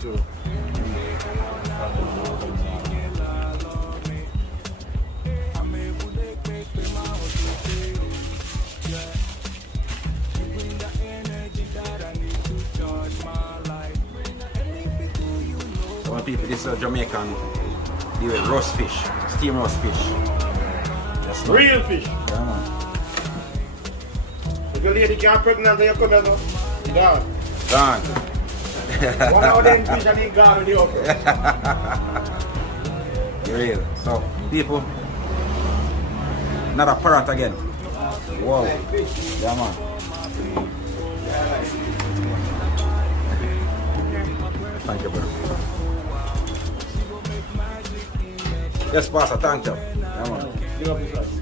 too. So when people, this is a Jamaican, they with roast fish, steam roast fish. That's not- Real fish. Yeah, man. If your lady can't pregnant, then you come here, no? Gone. Gone. One of them fish and he gone in the oven. Real. So, people, another parrot again. Wow. Yeah, man. Thank you, bro. Yes, Pastor, thank you. Yeah, man. Give up this one.